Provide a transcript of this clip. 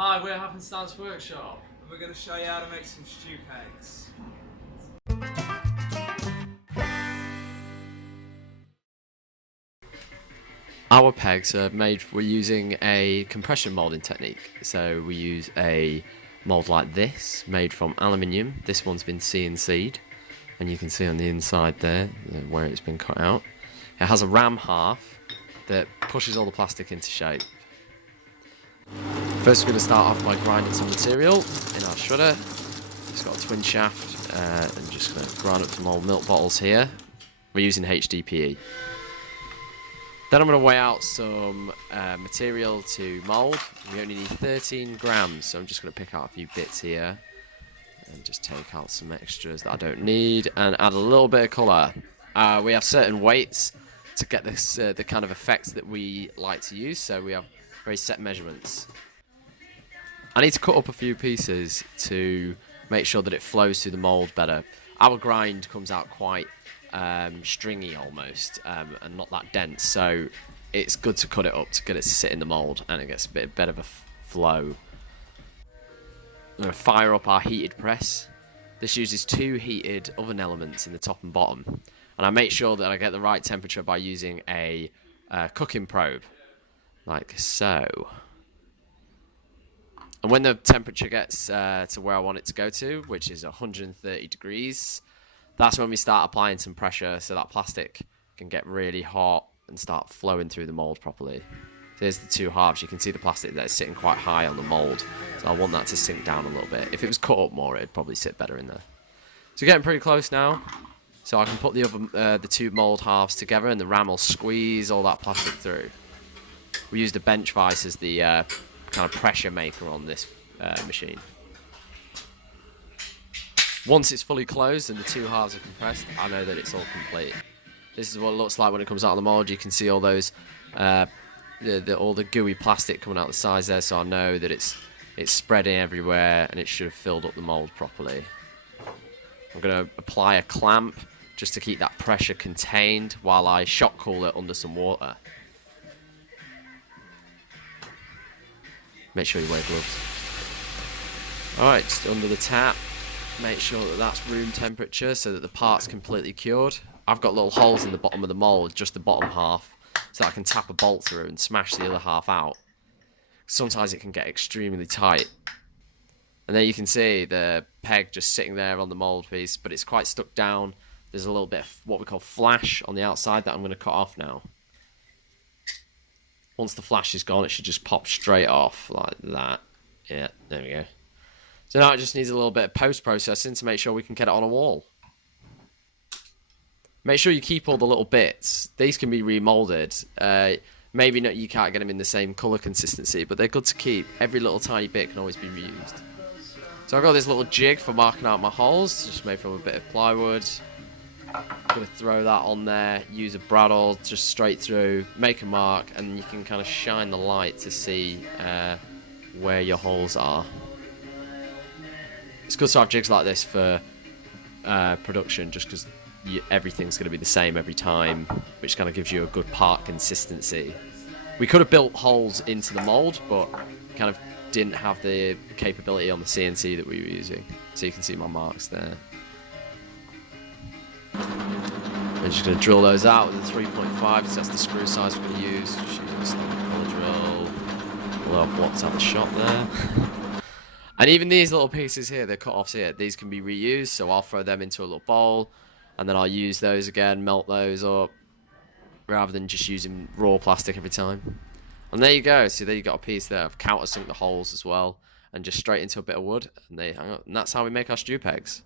Hi, we're Happenstance Workshop. And we're going to show you how to make some stew cakes. Our pegs are made, we're using a compression moulding technique. So we use a mould like this, made from aluminium. This one's been CNC'd, and you can see on the inside there where it's been cut out. It has a ram half that pushes all the plastic into shape. First we're going to start off by grinding some material in our shredder. It's got a twin shaft, and just going to grind up some old milk bottles here. We're using HDPE. Then I'm going to weigh out some material to mould. We only need 13 grams, so I'm just going to pick out a few bits here and just take out some extras that I don't need and add a little bit of colour. We have certain weights to get this the kind of effects that we like to use, so we have very set measurements. I need to cut up a few pieces to make sure that it flows through the mould better. Our grind comes out quite stringy almost, and not that dense, so it's good to cut it up to get it to sit in the mould and it gets a bit better of a flow. I'm going to fire up our heated press. This uses two heated oven elements in the top and bottom, and I make sure that I get the right temperature by using a cooking probe like so. And when the temperature gets to where I want it to go to, which is 130 degrees, that's when we start applying some pressure so that plastic can get really hot and start flowing through the mould properly. So here's the two halves. You can see the plastic there is sitting quite high on the mould, so I want that to sink down a little bit. If it was cut up more, it'd probably sit better in there. So we're getting pretty close now. So I can put the two mould halves together and the ram will squeeze all that plastic through. We used a bench vise as the kind of pressure maker on this machine. Once it's fully closed and the two halves are compressed, I know that it's all complete. This is what it looks like when it comes out of the mould. You can see all those, all the gooey plastic coming out the sides there, so I know that it's spreading everywhere and it should have filled up the mould properly. I'm going to apply a clamp just to keep that pressure contained while I shock cool it under some water. Make sure you wear gloves. Alright, just under the tap. Make sure that that's room temperature so that the part's completely cured. I've got little holes in the bottom of the mould, just the bottom half, so I can tap a bolt through and smash the other half out. Sometimes it can get extremely tight. And there you can see the peg just sitting there on the mould piece, but it's quite stuck down. There's a little bit of what we call flash on the outside that I'm going to cut off now. Once the flash is gone, it should just pop straight off like that. Yeah, there we go. So now it just needs a little bit of post-processing to make sure we can get it on a wall. Make sure you keep all the little bits. These can be remoulded. Maybe not, you can't get them in the same colour consistency, but they're good to keep. Every little tiny bit can always be reused. So I've got this little jig for marking out my holes, just made from a bit of plywood. I'm going to throw that on there, use a bradawl just straight through, make a mark, and you can kind of shine the light to see where your holes are. It's good to have jigs like this for production, just because everything's going to be the same every time, which kind of gives you a good part consistency. We could have built holes into the mould, but kind of didn't have the capability on the CNC that we were using. So you can see my marks there. I'm just going to drill those out with a 3.5, because that's the screw size we're going to use. Just using a standard collar drill. Although I've blocked out the shot there. And even these little pieces here, the cut-offs here, these can be reused, so I'll throw them into a little bowl, and then I'll use those again, melt those up, rather than just using raw plastic every time. And there you go, so there you got a piece there. I've countersunk the holes as well, and just straight into a bit of wood, and they hang up. And that's how we make our stew pegs.